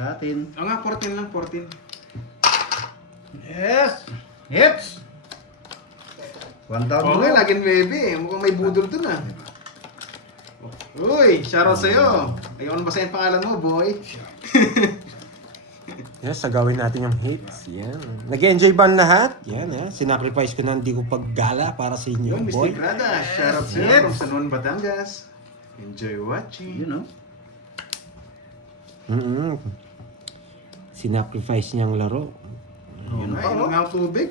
Atin. Oo nga, 14 lang, 14. Yes! Hits! 1,000 Oo nga, laging baby. Mukhang may budol dun ah. Uy, shoutout sa'yo. Ayaw ko basahin pangalan mo, boy. Yes, sagawin natin yung hits. Yan. Nag-enjoy ba ang lahat? Yan, yan. Sinacrifice ko na hindi ko paggala para sa inyo, Yun, boy. Mr. Grada. Shoutout sa'yo Yes. from San Juan, Batangas. Enjoy watching. You know? Sinacrifice niyang laro. Oo nga, inom nga ang tubig.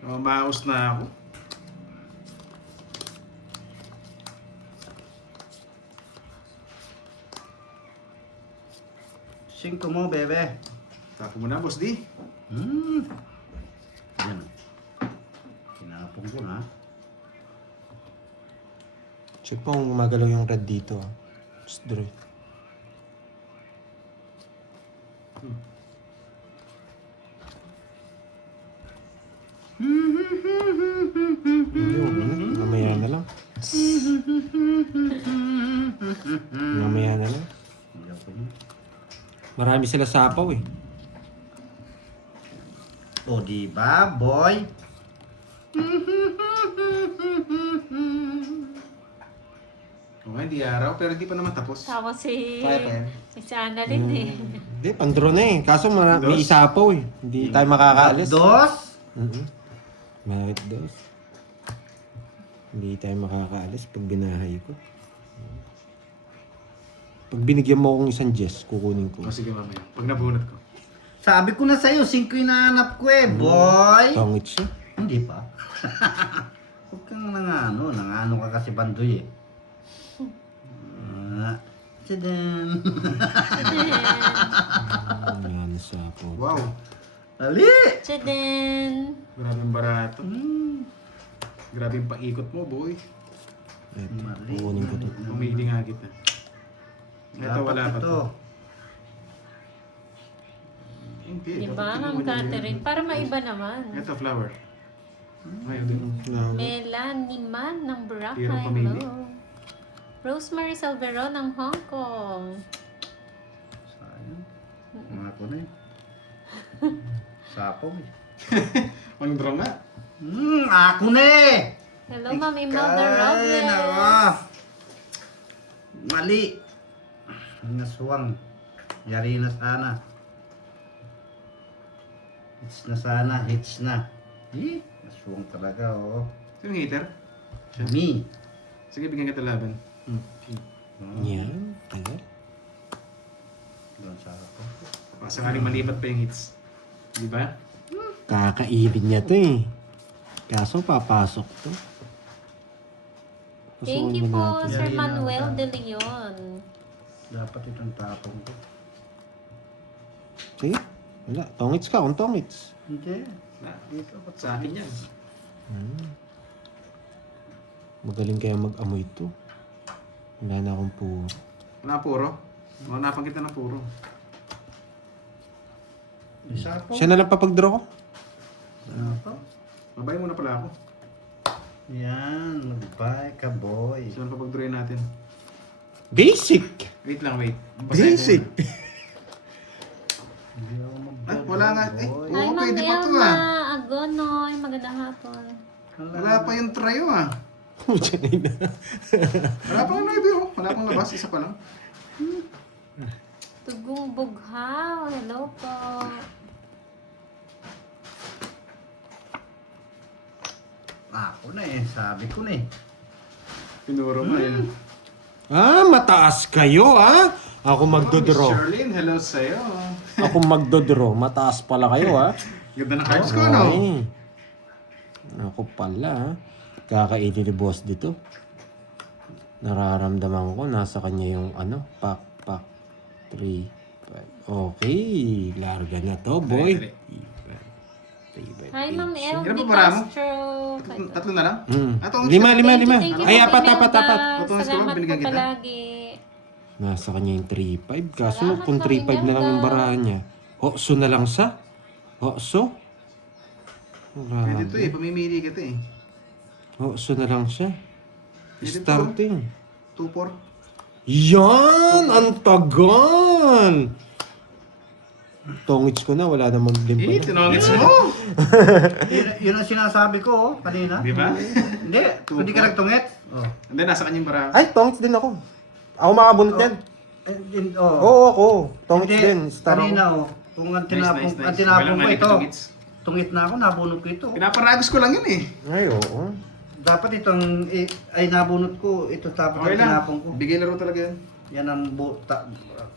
Maus na ako. Singko mo, bebe. Tapo mo na, boss D. Yan. Kinapong ko na. Check po kung gumagalaw yung red dito. Just draw. Mamaya na lang. Mamaya na lang. Marami sila sapaw eh. O, diba, boy? Oo nga, hindi araw, pero hindi pa naman tapos. Tapos si... Kaya pa yan. Si Annalyn eh. Hindi, pandro na eh. Kaso may Dos? isapaw eh. Hindi tayo makakaalis. Dos? Bakit dos? Hindi tayo makakaalis pag binahay ko. Pag binigyan mo akong isang Jess, kukunin ko. O sige mamaya, pag nabunot ko. Sabi ko na sa'yo, 5 yung hinahanap ko eh, boy! Tongit siya. Hindi pa. Huwag kang nangano ka kasi bandoy eh. Tadaan! Yan sa po. Wow, Ali! Tadaan! grabe ang barato. Grabe yung paikot mo, boy. Ito, Mali. kukunin ko to. Umili nga kita. Ito, wala pa to. Hindi. Diba, dapat Ma'am tingnan mo yan. Catherine? Para maiba naman. Ito, flower. Ayun din. Melaniman ng Hirap Boracay. pamili. Hello. Rosemary Salvero ng Hong Kong. Sayang. Mga ko na eh. Sapong eh. Mag-draw nga. Ako na eh! Hello, Ma'am Imelda Ay, Robles. nako. Mali. Naswang. Yari na sana. Hits na sana. Hits na. Eh, naswang talaga oh. Sino hater? Me. Sige, bigyan kita laban. Yan, tagal. Doon sa ako. Baka sakaling malipat pa yung hits. Di ba? Kakaibin niya to eh. Kaso papasok to. Thank you Pasukin mo po, natin. Sir Yan, Manuel yan. De Leon. Dapat itong tapong ko. Sige, wala. Tongits ka, kung tongits. Hindi. Na, Dito pa sa akin yan. Magaling kaya mag-amoy to. Wala na akong puro. Wala puro. Manapan kita ng puro. Isapo. Siya na lang papag-draw ko. Isapo. Mabay muna pala ako. Yan. Mag-bye ka, boy. Sino ang papag-drawin natin? Basic! Wait lang, wait. Basahin ko Basic! muna. Hindi ako mag Ah, wala nga. Eh, boy. Oo, Hi, Ma'am pwede pa to, Elma ah. Agonoy. Magandang hapon. Wala pa yung trio ah. Pucha na yun. Wala pa nga live oh. Wala pang labas. Isa pa lang. Tugong Bughaw. Hello po. Ako na eh. Sabi ko na eh. Pinuro mo yun. Ah, mataas kayo ah! Ako magdodraw. Sherlyn, hello sa'yo. Ako magdodraw. Mataas pala kayo ah. Ganda ng cards ko, no? Ay. Ako pala ah. Kakainin ni boss dito. Nararamdaman ko nasa kanya yung ano, pak, 3, 5. Okay, larga na to, boy. Dali, Hi, Ma'am Ilan LD pa para mo? Castro. Tatlo na lang? Ah, tungkol Lima. Thank you, Ay, Ma'am apat. Imelda. Tutungan ko, Salamat po binigyan kita. palagi. Nasa kanya yung 3-5. Kaso Salamat, kung 3-5 na lang yung Ma'am barahan niya. Okso na lang sa? Okso? Pwede to eh. Pamimili ka to eh. Okso na lang siya. Pwede to. Starting. 2-4. Yan! Ang tagal! tongits ko na, wala namang din pala. Tinongits mo! Yun ang sinasabi ko kanina. Di ba? Hindi, hindi ka nagtungit. Oh. Hindi, nasa kanyang bara. Ay, tongits din ako. Ako makabunot yan. Oh. Oo, ako. Tongits Hindi, din. Star ako. kanina kung ang tinapong, Nice. ang tinapong Walang ko mali ito, tungits. tungit na ako, nabunot ko ito. Pinaparagos ko lang yun eh. Ay, oo. Dapat itong, ay nabunot ko, ito dapat Okay ang lang. tinapong ko. Bigay laro talaga yan. Yan ang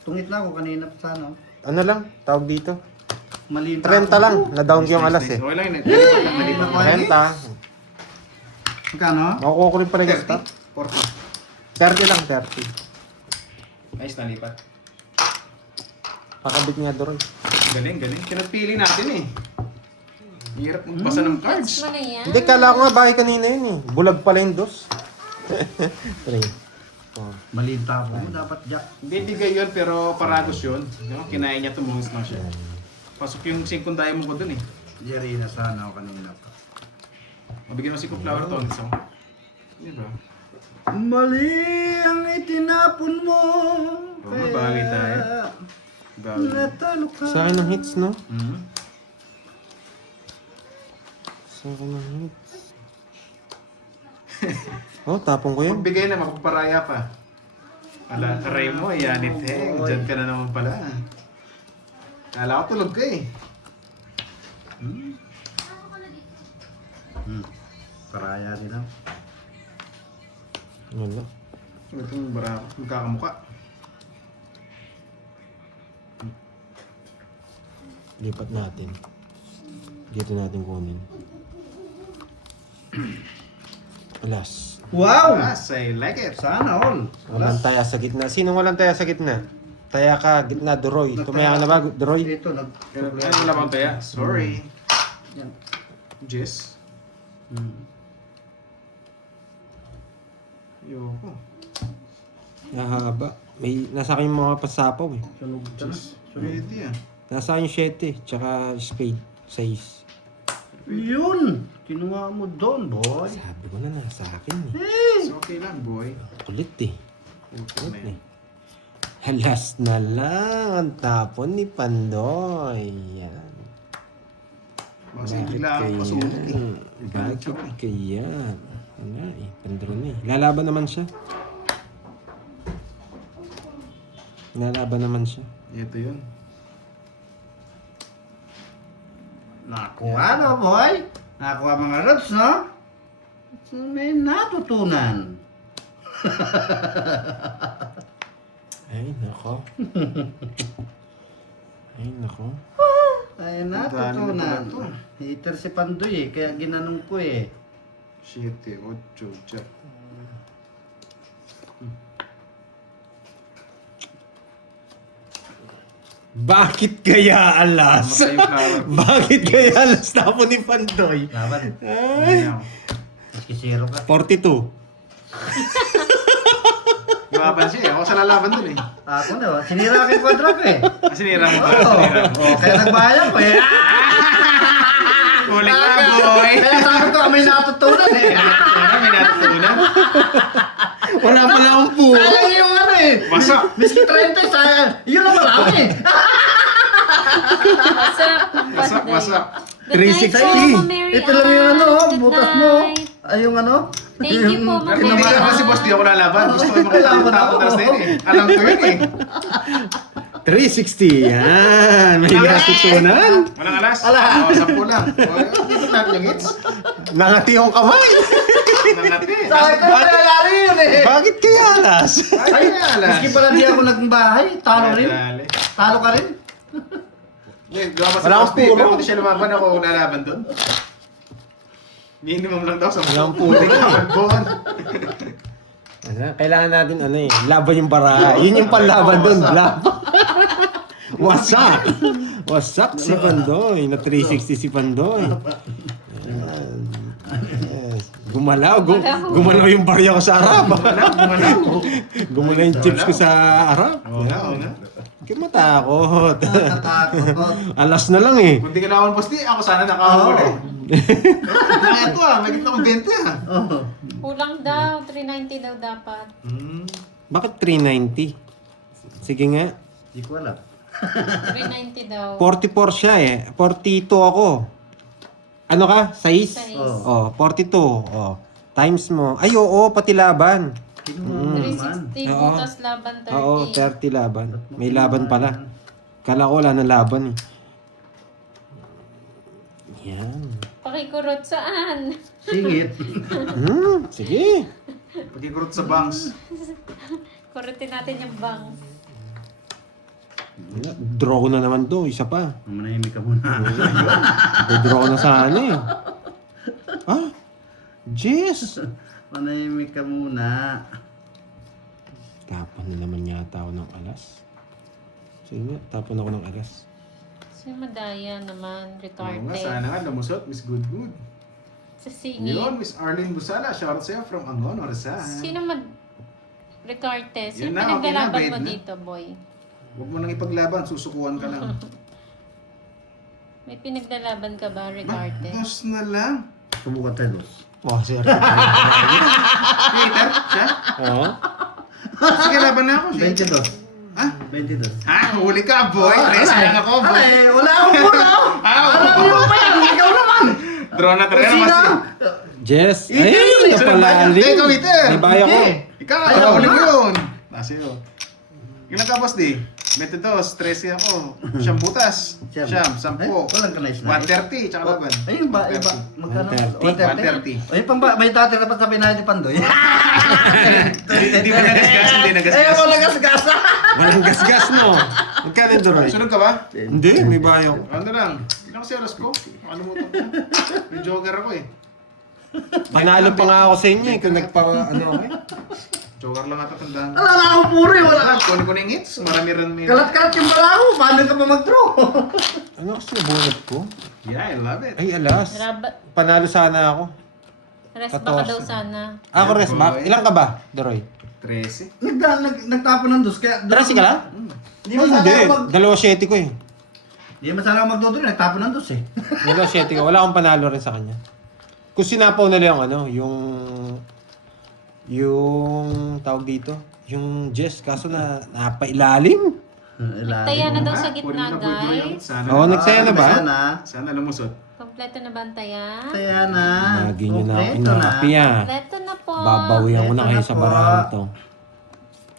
tungit na ako kanina pa sana. Ano lang, tawag dito. Mali 30 lang. Na-down ko yung alas eh. Okay lang yun. Nalipat ko. 30. Magkano? Makukuha ko rin pala yung stock. 40. 30 lang, 30. Ayos, nalipat. Pakabit niya doon. Galing. Pinagpili natin eh. Hirap magbasa ng cards. Mo na yan. Hindi, kala ko nga bahay kanina yun eh. Bulag pala yung dos. 3. Mali ang tapong mo, dapat jack. Hindi bigay yun, pero paragos yun. Kinain niya, tumungis lang siya. Pasok yung sekundaya mo ko dun eh. Jerry na sana ako kanina pa. Mabigyan mo si flower to. So. Di ba? Mali ang itinapon mo. Oo, bagay tayo. Bagay. Natalo ka. Sa akin ng hits, no? Mhm. Sa akin ng hits. Oh, tapong ko yun. Pagbigay na, mapagparaya pa. Aray mo, yanit heng. Diyan ka na naman pala. Kala ko tulog ka eh. Paraya din ako. Wala. Itong barako, magkakamuka. Lipat natin. Dito natin kunin. Alas. Wow! Yes, I like it. Sana all. Walang taya sa gitna. Sinong walang taya sa gitna? Taya ka, gitna, Doroy. Tumaya ka na ba, Doroy? Ito, Ay, wala bang taya? Sorry. Yan. Jess. Hmm. Ayoko. Nahaba. May, nasa akin yung mga pasapaw eh. Sunog ka na. Jess. Pwede ah. Nasa akin yung 7, tsaka spade, 6. Yun! Kinuha mo doon, boy. Sabi ko na nasa akin eh. It's okay lang, boy. Kulit eh. Okay na Kulit yan. eh. Halas na lang ang tapon ni Pandoy. Yan. Kasi bigla ang pasulit eh. Bakit kaya? Wala eh. Pandro na eh. Lalaban naman siya. Lalaban naman siya. Ito yun. Nakuha na, boy. Nakuha mga rods, no? May natutunan. Ay, nako. Ay, nako. Ay, Ang dami na natutunan. pala to. Hater si Pandoy eh, kaya ginanong ko eh. 7, 8, Jack. Bakit kaya alas? Namatay yung flower. Bakit kaya alas tapon ni Pandoy? Laban. Ay, Ayaw. Maski zero ka. 42. Lumaban siya eh. Ako sa lalaban dun eh. Ako na, sinira ko yung quadrat eh. Kasi nira mo. Oo. Oh, kaya nagbayad ko eh. Kulik na, boy. Kaya sabi ko, may natutunan eh. Ano, may natutunan? Wala pala akong puro. Sayang yung ano eh. Basa. Miski 30, sayang. Yun ang marami eh. Wasak. Wasak. 360. Ito lang yung ano, butas mo. Ay, yung ano. Thank you po, Ma'am Hindi Mary. ka kasi boss, di ako lalaban. Gusto ko yung makatapon na yun eh. Alam ko yun eh. 360. Yan. May natutunan. Walang alas. Ala. Oo, 10 lang. Dito natin yung hits. Nangati yung kamay. Nangati. Sabi ko, nangyayari yun eh. Bakit kaya alas? Ay, alas. Miski pala di ako nagbahay, talo rin. Dali. Talo ka rin. Lumabas Wala sa akong poste, puro. pero hindi siya lumaban, ako lalaban doon. Minimum lang daw sa Wala akong puro. Buwan. Kailangan natin ano eh, laban yung bara. Yun yung panlaban doon. Laban. Wasak. Wasak si Pandoy. Na 360 si Pandoy. Ayan. Yes. Gumalaw. Gumalaw yung barya ko sa harap. Gumalaw yung chips ko sa harap. Oo nga, oo nga. Huwag kang matakot. Natakot. Alas na lang eh. Kung di ka naman poste, ako sana nakahuli. Oo. Ito ah, may kita kong 20 ah. Oo. Kulang daw. 390 daw dapat. Bakit 390? Sige nga. Di ko alam. 390 daw. 44 siya eh. 42 ako. Ano ka? 6? 6. Oh, 42. Oh. Times mo. Ay, oo, pati laban. Kinuha mo naman. 360 Oo. butas laban 30. Oo, 30 laban. May laban pala. Kala ko wala na laban eh. Yan. Pakikurot saan? Singit. Sige. Pagkikurot sa banks. Kurutin natin yung bangs. Draw ko na naman to. Isa pa. Manahimik ka muna. Draw ko na sana eh. Ah? Jess. Manahimik ka muna. Tapon na naman yata ako ng alas. Sige, tapon ako ng alas. Si Madaya naman, Oo nga, Ricarte. sana nga lumusot, Miss Good Good. Sa singit. Yun, Miss Arlene Busala, shoutout sa'yo from Angon, Orasan. Sino Ricarte? Yun Sino na, okay na, pinaglalaban bayad mo na. dito, boy? Huwag mo nang ipaglaban, susukuan ka lang. May pinaglalaban ka ba, Ricarte? Dos na lang. Sumukat tayo, Los. Oh, sir. Peter, siya? Oo. Sige, laban na ako, siya. 22. Ha? 22. Ha? Huli ka, boy. Tres lang ako, boy. Ay, wala akong puno. Alam niyo pa yan. Ikaw naman. Draw na talaga Sino? naman. Jess. Ikaw Ay, yun eh. napalalim. Ikaw, Peter. Di baya ko. Ikaw, Ayaw huli na. mo yun. Nasa iyo. Ilan ka, boss, di? 22, 13 ako. Siyam butas. Siyam, 10. Ay, walang kanais na. 130, tsaka laban. Ayun ba? Iba. Magkano? 130. 130. Ay, may tatay dapat sabihin natin ni Pandoy. Hindi mo nagasgas, hindi Ay, nagasgas. wala gasgasa. Walang gasgas, no? Magkano yung Doray? Sunod ka ba? Hindi, may bayo. Ano lang? Ilan kasi oras ko? Nakalimutan ko. May jogger ako eh. Panalo pa nga ako sa inyo eh, kung ano ako eh. Jogger lang ata tandaan. Wala na akong puro eh. Wala. Kunin ko na yung hits. Marami rin may... Kalat-kalat yung bala ko. Paano ka pa mag-draw? Ano kasi bunot ko? Yeah, I love it. Ay, alas. Panalo sana ako. Rest ba ka daw sana? Ako rest back. Ilan ka ba, Doray? 13. Nagtapon ng dos. Kaya, 13 ka lang? Hindi mo sana Hindi, ako mag... 2-7 ko eh. Hindi mo sana ako magdodro. Nagtapon ng dos eh. 2-7 ko. Wala akong panalo rin sa kanya. Kung sinapaw na lang ano, yung tawag dito, yung Jess, kaso na napailalim. Nagtaya na daw sa Kunin gitna, mo na po yung guys. sana. Oo, nagsaya na ba? Sana. Sana lumusot. Kompleto na ba ang taya? Saya na. Lagi nyo na ako Kompleto na. inapi ah. Kompleto na po. Babawian ko na Eto kayo na sa po. barang to.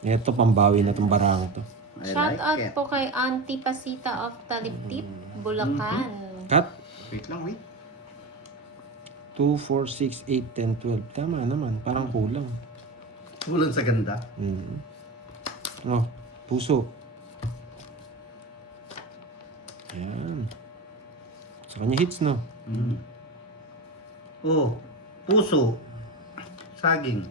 Ito, pambawi na tong barang to. I Shout like out it. po kay Auntie Pasita of Taliptip, Bulacan. Cut. Wait lang, wait. 2, 4, 6, 8, 10, 12. Tama naman, parang kulang. Kulang sa ganda. Oh, puso. Ayan. Sa kanya hits, no? Oh, puso. Saging.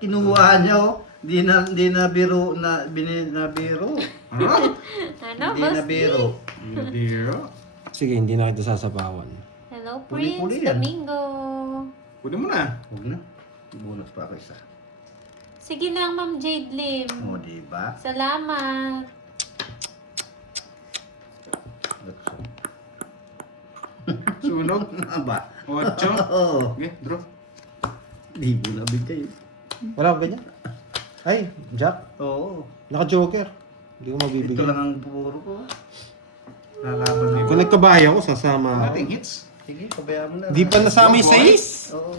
Kinuha niya oh. Di na biro na binabiro. Alright. Ano, Hindi boss? na biro. Zero. Sige, hindi na kita sasapawan. Hello, Puli-puli Prince yan. Domingo. Kunin mo na. Huwag na. Bunot pa ako isa. Sige lang, Ma'am Jade Lim. O, diba? Salamat. Sunog. Aba. 8. Oo. Okay, draw. Di mo na bigay. Wala ko ganyan? Ay, Jack. Oo. Naka-joker. Hindi ko Ito mabibigyan. lang ang puro ko. Lalaban mo. Kung nagkabahay ako, sasama ako. Nating hits. Sige, pabayaan mo na. Di pa nasama yung sais. Oo.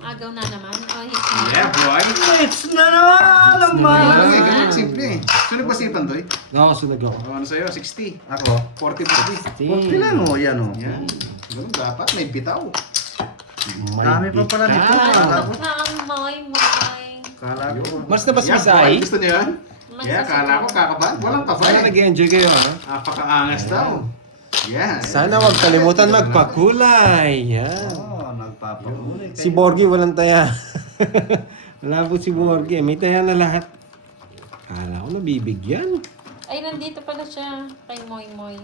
Agaw na naman. Oh, hit na. Yeah, boy. It's na naman! Ang Ano mahal! lang eh, ganun simple eh. Sunod ba si Pandoy? Nakasunod ako. Ano sa'yo? 60. Ako? 40. Kunti lang oh, yan oh. Yan. Ganun dapat, may bitaw. Dami pa pala nito. Kala ko. Na ang moy. Kala ko. Mas na ba si Yeah, Miss boy. Ai? Gusto niyo yan? Yeah, kala ko kakabahan. Walang Sana kabahan. nag-enjoy kayo, ha? Napakaangas daw. Yeah. Sana wag kalimutan magpakulay. Yan. Oo, nagpapahuli. Si Borgie walang taya. Wala po si Borgie. May taya na lahat. Kala ko nabibigyan. Ay, nandito pala siya. Kay Moy Moy.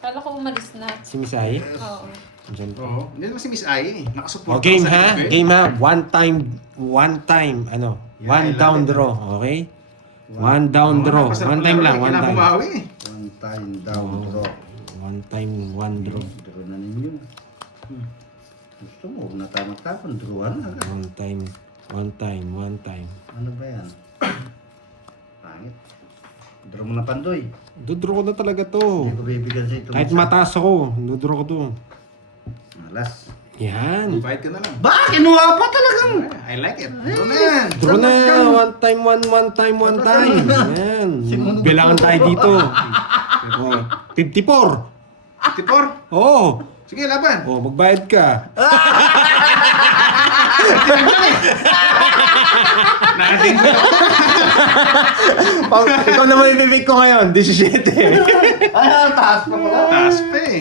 Kala ko umalis na. Si Miss Ai? Oo. Diyan po. Oo. Hindi naman si Miss Ai eh. Nakasupport O, game sa ha? likod eh. Game ha? One time, ano? Yeah, One I love down it. draw, okay? One down draw. Napasarap One time laro lang, eh. one time. Kinabumawi eh. One time down draw. One time, one draw. Draw na ninyo. Gusto mo, natama-tapon, drawan na agad. One time, one time, one time. Ano ba yan? Pangit. Draw mo na Pandoy. Dudro ko na talaga to. Hindi ko bibigyan sa ito. Kahit mataas ako, dudro ko to. Malas. Yan. Bayad ka na lang. Ba, kinuha pa talagang. I like it. Draw na yan. Draw na, one time. Yan. Bilangan tayo dito. Oh, 54. 54. Oo. Sige, laban. Oh, magbayad ka. Nakating ko. Ikaw naman ibibig ko ngayon, 17. Ay, taas pa pala. Taas pa eh.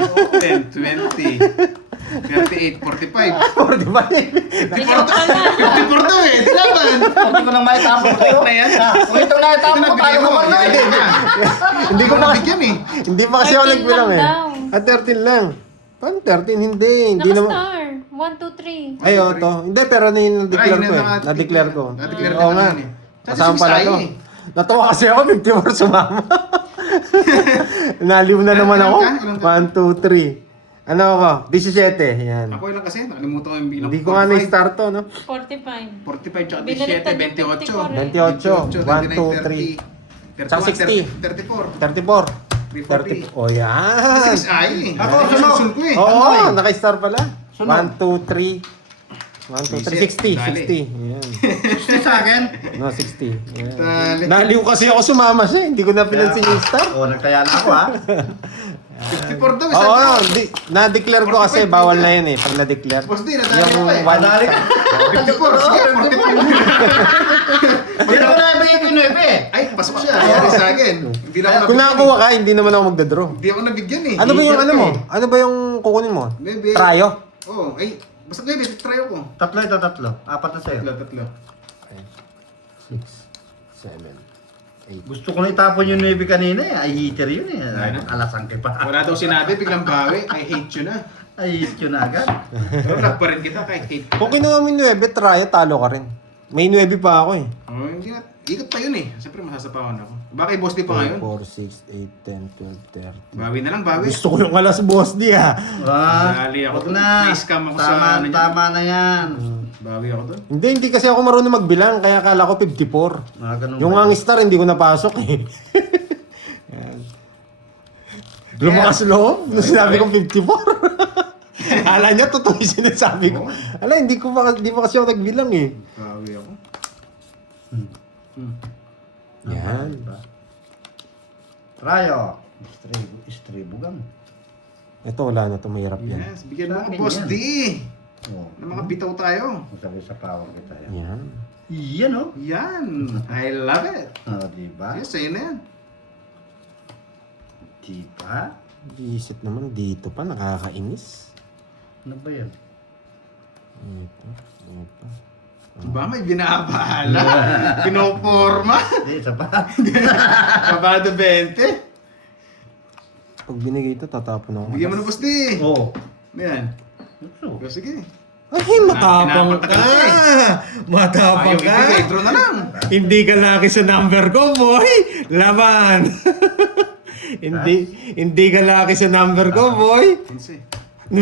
10, 20, 38, 45. 45. 54 daw eh. Laban. Hindi ko lang maitapon ko. Na yan. Kung ito na itapon ko, tayo ka Pandoy. Hindi ko pa Nabigyan eh. hindi pa kasi ako 13 nagbilang eh. lang daw. 13 lang. Paano 13? Hindi. Hindi naman. Nakastar. 1, 2, 3. Ay, to. Hindi, pero na-declare ko eh. Ay, Na-declare ko. Na-declare Oo ka nga. na yun eh. Kasama Sabi pala si to. Sai eh. Natawa kasi ako, 54 sumama. Naliw na naman ako. Ilan ka? 1, 2, 3. Ano ako? 17. Yan. Ako lang kasi, nakalimutan ko yung bilang. Hindi ko nga na-start to, no? 45. 45 tsaka Binaliktad 17, yung 28. 28. 1, 2, 3. Tsaka 60. 34. 34. 30. Oh, yan. 6 ay eh. Ako, Ako, sunod. susunod ko eh. Oo, naka-star pala. Sunod. 1, 2, 3. 1, 2, 3. 60. Dali. 60. Yan. Gusto sa akin. No, 60. Yan. Dali. Naliw kasi ako sumama siya. Hindi ko na pinansin yung star. Oo, nagtaya na ako ha. 54 daw. Oo, Isa na-declare ko kasi bawal na yun eh. Pag na-declare. Boss, di, nadali Yung ako eh. one Nadali ka. 54. Sige, 44. Hindi ko na ibigay ko 9 Ay, pasok siya. Yari sa akin. Hindi lang ako Kung nabigyan nakakuha eh. ka, hindi naman ako magdadraw. Hindi ako nabigyan eh. Ano ba yung Idiot ano mo? eh. Ano ba yung kukunin mo? Maybe. Trayo? Oo, ay. Basta maybe, try ako. Tatlo ito, tatlo. Apat na sa'yo. Tatlo. 6, 7, 8. Gusto ko na itapon yung 9 kanina eh. Ay, heater yun eh. Ay, na. Alasang pa. Wala daw sinabi, biglang bawi. I hate you na. Ay, hit yun agad. Pero nagpa rin kita kahit hate. Kung kinuha mo yung 9, traya, talo ka rin. May 9 pa ako eh. Oh, hindi na. Ikot pa yun eh. Siyempre masasapawan ako. Baka boss di pa ngayon. 4, 6, 8, 10, 12, 13. Bawi na lang, bawi. Gusto ko yung alas boss di ha. Dali ako Wag dun. na. Na-scam ako tama, sa ano niya. Tama na yan. Bawi ako doon. Hindi kasi ako marunong magbilang, kaya akala ko 54. Mga ganun Yung ba? ang star, hindi ko napasok eh. Yan. Lumakas loob, nung sinabi kong 54. Ala niya, totoo yung sinasabi ko. Ala, hindi pa kasi ako nagbilang eh. Bawi ako. Yan. Rayo. Istribugan. Ito, wala na ito, mahirap yan. Yes, bigyan mo Sa ako, akin boss yan. D. Oh. Na mga bitaw tayo. Sabi sa power kita yan. Yan. Yan oh. Yan. I love it. Oh, diba? Yes, sa'yo na yan. Diba? Isip naman dito pa, nakakainis. Ano ba yan? Ito. Ba, may binabahala. Pinoporma. Hindi, isa pa. Kabado 20. Pag binigay ito, tatapon ako. Bigyan mo na, boss D. Oo. Ano yan? Ito. O, sige. Ay, matapang ka! Matapang Ayaw ka! ibigay, draw na lang. Hindi ka laki sa number ko, boy! Laban! hindi ka laki sa number ko, boy! 9!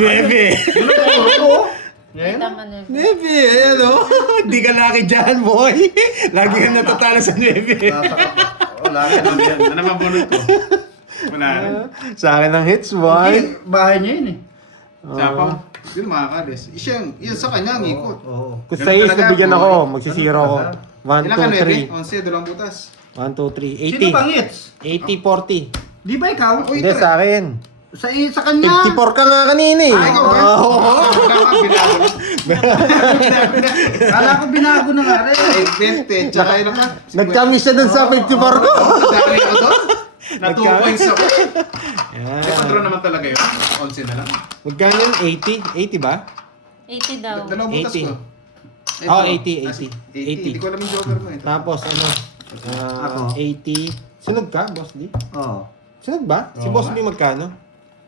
Yan. Tama na. 9! Ayan o! Hindi ka laki dyan, boy! Lagi ka natatalo sa 9. Wala ka naman yan. Ano naman bunod ko? Wala rin. Sa akin ang hits, boy! Hindi, bahay niya yun eh. Sapaw. Hindi na makakalis. Yan sa kanya, ang ikot. Oo. Kung Ganun sa is, talaga, nabigyan boy. ako. Magsisiro ako. Ganun 1, Ilan ka, 2, 3. 9? 11, dalawang butas. 1, 2, 3. Sino bang hits? 80, 40. Di ba ikaw? Ako Hindi, ito. sa akin. Sa kanya. 54 ka nga kanina eh. Ay, ikaw ba? Oo. Kala ko binago na nga rin. 20, tsaka yun ka. Nag-commiss siya dun sa 54 ko. Dali ako doon. Na 2 points ako. Yan. May control naman talaga yun. 11 na lang. Magkano yun? 80? 80 ba? 80 daw. Dalawang butas 80. ko. Oh, Ito. 80, 80. 80. Hindi ko alam yung joker mo. Ito. Tapos ano? Ako. 80. Sunog ka, Boss D? Oo. Sunog ba? Si Oo Boss nga. B magkano?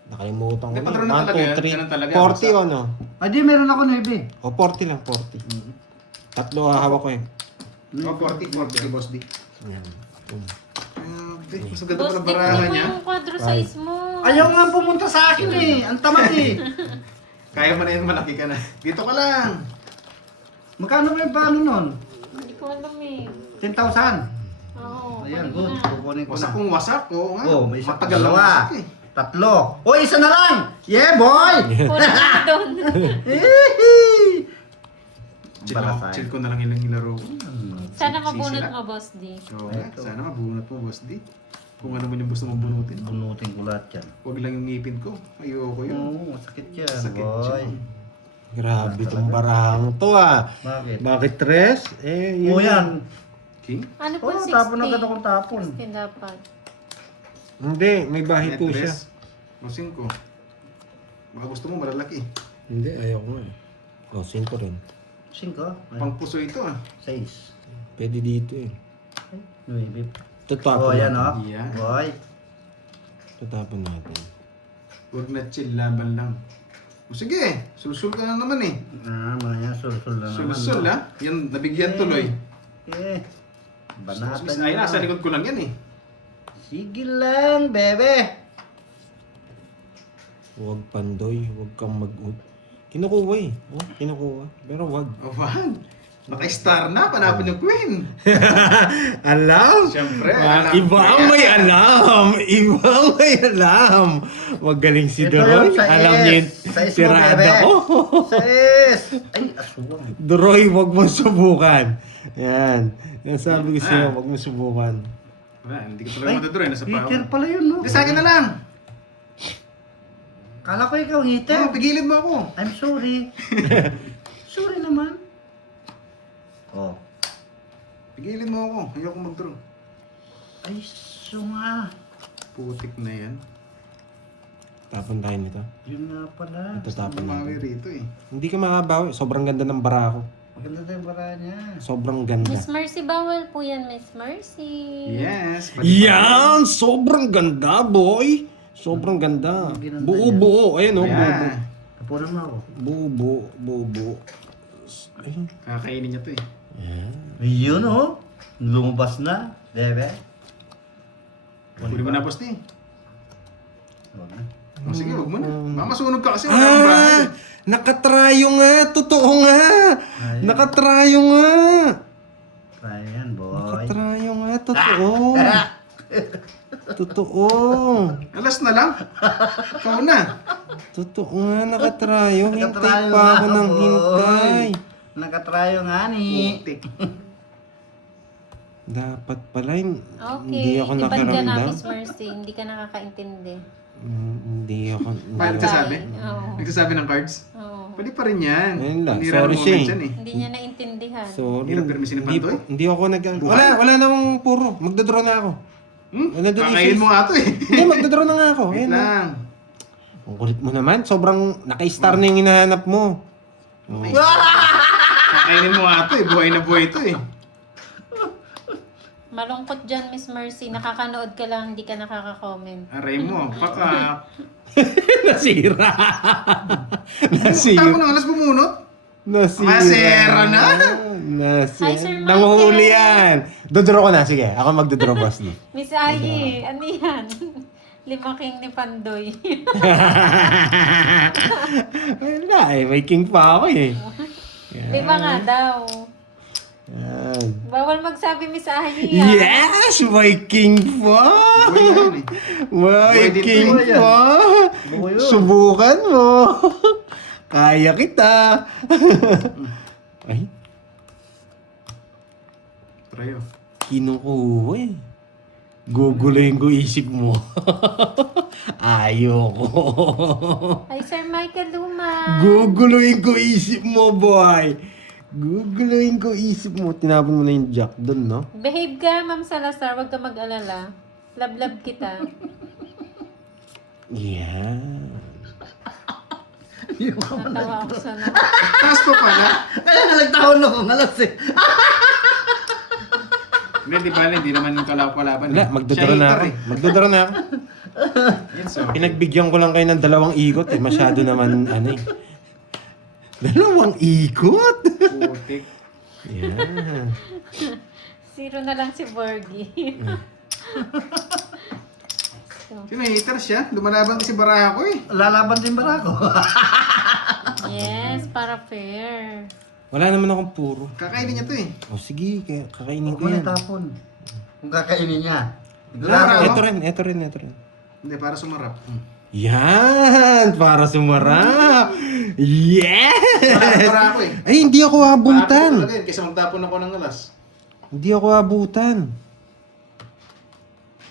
Nakalimutan ko Hindi, na. patrol na talaga yan. 1, 2, Ganun talaga. 3. 40 o no? Ay, di meron ako 9. O 40 lang, 40. Tatlo hawak ko eh. Oh, 40 kay Boss D. Yan. Mas ganda Boss, pala di barahan mo niya. yung quadro size mo. Ayaw nga pumunta sa akin eh. Ang tamad eh. Kaya mo na yung malaki ka na. Dito ka lang. Magkano ba yung paano nun? Hindi ko alam eh. 10,000. Oo. Ayan, Kunin mo good. na. Kukunin ko Wasak na. kung wasak. Oo nga. Oh, may isa pa. Matagal lang Dalawa. wasak eh. Tatlo. O, isa na lang! Yeah, boy! Kunin mo na doon. Hihi! Chill, Balasay. chill ko na lang ilang laro ko. Sana Sisi mabunot na. mo, Boss D. Oo nga. Sana mabunot mo, Boss D. Kung ano man yung gusto mong bunutin. Bunutin ko lahat yan. Huwag lang yung ngipin ko. Ayoko yun. Oo, sakit yan, Sakit boy. yun. Grabe tong barahang to ah. Bakit? Bakit tres? Eh, O yun. yan. King? Ano po, Oh, 60? tapon agad akong tapon. 16 dapat. Hindi, may bahay po siya. O 5. Baka gusto mo malalaki. Hindi, ayaw ko eh. O, 5 rin. 5. Pang puso ito ah. 6. Pwede dito eh. 9. Tatapon Oh, yan natin. o. Yan. Boy. Tatapon natin. Huwag na chill, laban lang. O sige, sulsul ka na naman eh. Mga yan, sul-sul na naman. Sulsul no? ha. Yan, nabigyan tuloy. Eh. Banatan Ay, nyo. nasa likod ko lang yan eh. Sige lang, bebe. Huwag pandoy, huwag kang mag-ud. Kinukuha eh. Oh, kinukuha. Pero wag. O wag. Naka-star na, panapon yung queen. Alam? Siyempre, Ah, alam iba ko ang yan. may alam. Iba ang may alam. Magaling si Ito Doroy. yung sa Alam S. niya yung Sa S mo, tirada bebe. ko. Sis! Ay, aswang. Doroy, huwag mo subukan. Yan. Yan sabi ko sa'yo, Ah. huwag mo subukan. Wala, hindi ko talaga matuturo eh. Nasa pa Peter pala yun, no? Hindi, sa akin na lang. Kala ko ikaw, ngiter. Oh, pigilin mo ako. I'm sorry. Sorry naman. Oh. Pigilin mo ako. Ayoko mag-draw. Ay, sunga. Putik na yan. Tapon tayo nito. Yun nga pala. Ito tapon Bumawi natin. rito eh. Hindi ka makabawi. Sobrang ganda ng bara ko. Maganda tayo para niya. Sobrang ganda. Miss Mercy, bawal po yan, Miss Mercy. Yes. Yan! Sobrang ganda, boy! Sobrang ganda. Ginanda Buo-buo. Ayun o, buo-buo. Ayan. Tapunan mo ako. Buo-buo. Buo-buo. Ayun. Kakainin niya to eh. Yan. Yun, oh. Lumabas na. Bebe. Huli mo na, boss ni. Huwag na. O sige, huwag mo na. Mamasunog ka kasi wala kang bahay. Ah! Nakatrayo nga! Totoo nga! Ayun. Nakatrayo nga! Try yan, boy. Nakatrayo nga! Totoo! Totoo! Alas na lang. Ikaw na. Totoo nga, nakatrayo. Hintay Nakatrayo pa ako nga, ng boy. hintay. Nakatrayo nga ni. Putik. Dapat pala, hindi Okay, ako ibad ka na, nakaramdam. Miss Mercy. Hindi ka nakakaintindi. Hindi ako. Bakit nagsasabi? Oo. Nagsasabi ng cards? Oo. Pwede pa rin yan. Ayun lang. Hindi Sorry random siya eh. moments yan eh. Hindi niya naintindihan. Sorry. Hirap permisin ng Hindi, pantoy? hindi ako wala namang puro. Magdodraw na ako. Nandun yung Kakain sis. mo nga to eh. Hindi, magdodraw na nga ako. Wait Ayun, oh. lang. Ang kulit mo naman. Sobrang naka-star na yung hinahanap mo. Oh. Kakainin mo nga to eh. Buhay na buhay to eh. Malungkot dyan, Miss Mercy. Nakakanood ka lang, hindi ka nakaka-comment. Aray mo. Paka. Nasira. Tapo Nasira. ng alas bumunot. Nasira. Masera na. Nasira. Hi, Sir Michael. Nanguhuli yan. Dodraw ko na. Sige, ako magdodraw, boss. Ni. Miss Ayi, ano yan? Lima king ni Pandoy. Wala eh. May king pa ako eh. Lima nga daw. Yan. Bawal magsabi, Miss Ayi. Yes! May king pa! Buhay na yun eh. May Buhay din king to, yan. pa! Buhay yun. Subukan mo! Kaya kita! Ay, Trayo. kinukuha eh. Guguluhin ko isip mo. Ayoko. Ay, Sir Michael Luma. Guguluhin ko isip mo, boy. Guguluhin ko isip mo. Tinapon mo na yung jack doon, no? Behave ka, Ma'am Salazar. Huwag ka mag-alala. Love kita. Yan. Natawa ako sa na. Taas pa pala. Ay, nagtaon ako. Ngalas eh. Hindi, di ba? Hindi naman kalaban. Wala, magdodraw na ako. Magdodraw na ako. Yes, so. Pinagbigyan ko lang kayo ng 2 ikot eh. Masyado naman, ano eh. 2 ikot? Putik. Yan. 0 na lang si Borgie. Sino haters siya? Lumalaban kasi baraya ko eh. Lalaban din ba ako? Yes, para fair. Wala naman akong puro. Kakainin niya to eh. O sige, kakainin ko Huwag mo yan. na tapon. Kung kakainin niya. Wala. Ito rin. Hindi, para sumarap. Yan! Para sumarap! Yes! Para ako eh. Ay, hindi ako Para abutan. talaga yun, kaysa magtapon ako ng alas. Hindi ako abutan.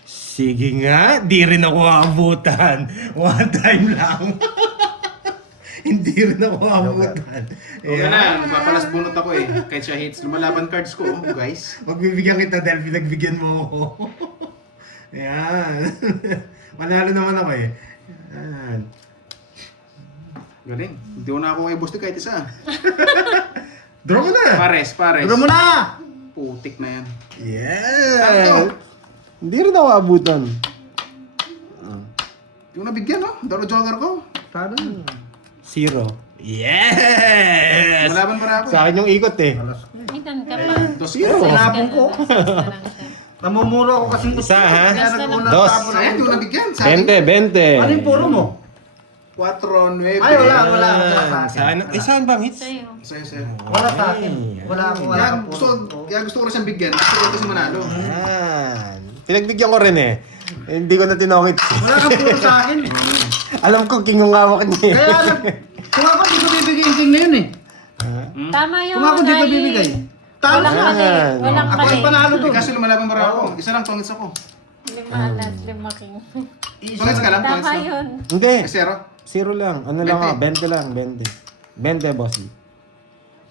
Sige nga, di rin ako abutan. One time lang. Hindi rin ako abutan. Huwag ka na, mapapalas bunot ako eh. Kahit siya hits, lumalaban cards ko, guys. Magbibigyan kita dahil pinagbigyan mo ako. Ayan. Manalo naman ako eh. Ayan. Galing. Hindi ko na ako kay Boss D kahit isa. Draw mo na! Pares. Duro mo na! Putik na yan. Yes! Tanto. Hindi rin ako abutan. Hindi ko nabigyan, no? Daro jogger ko. Tado. 0. Yes! Lumalaban para ako Sa akin yung ikot eh. Alas ko. Itan ka pa. Dos Zero. ko. Sinabong ko. Size na lang siya. Namumuro ako kasing Isa, ha? Kaya nag-unang Dos. tapon Sayang, hindi ko ako. nabigyan. Sabi, 20. Ano yung puro mo? 4, 9. Ay, wala sa Sa akin. akin. Saan bang hits? Sa'yo. Sa'yo. Wala sa akin. Wala Kaya akong gusto ko rin siyang bigyan. Gusto ko kasi manalo. Yan. Pinagbigyan ko rin eh. Hindi ko na tinokit. Wala kang puro sa akin. Alam ko, king ng hawak niya eh. Kaya kung ako di ko bibigay yung king na yun eh. Tama yung Kung ako di ko nai- bibigay. Talo Walang siya. mali. Yan. Walang Ako mali. ay panalo Hindi to. kasi lumalaban para ako. Isa lang, tongits ako. 5 alas, 5 king. Tongits ka lang, tongits Tama lang. yun. Hindi. Eh, 0. 0 lang. Ano lang 20. ako? 20 lang. 20, boss.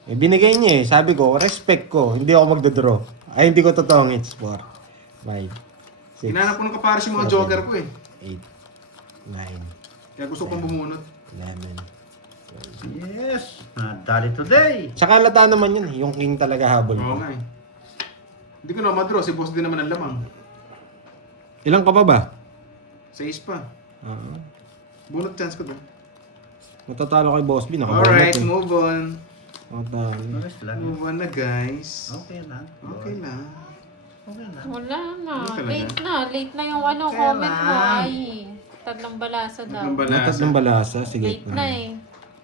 Eh, binigay niya eh. Sabi ko, respect ko. Hindi ako magdodraw. Ay, hindi ko totoong hits. 4, 5, 6, Hinanap ko ng kapares yung mga jogger ko eh. 8, 9, Kaya gusto kong bumunot. 11. Yes. Nadali today. Tsaka lata naman yun eh. Yung king talaga habol Oo ko. nga eh. Hindi ko na madraw. Si Boss din naman ang lamang. Ilang ka pa ba? 6 pa. Oo. Bunot chance ko doon. Matatalo kay Boss B. Nakabunot Alright, eh. move on. Matalo. Alas lang. Move on na guys. Okay lang. Okay lang. Okay lang. Wala na. Ano talaga? Late na. Late na yung ano, Kaya comment mo. lang. Ay, tatlong balasa daw. Ang balasa. Natat ng balasa. Sige. Late na eh.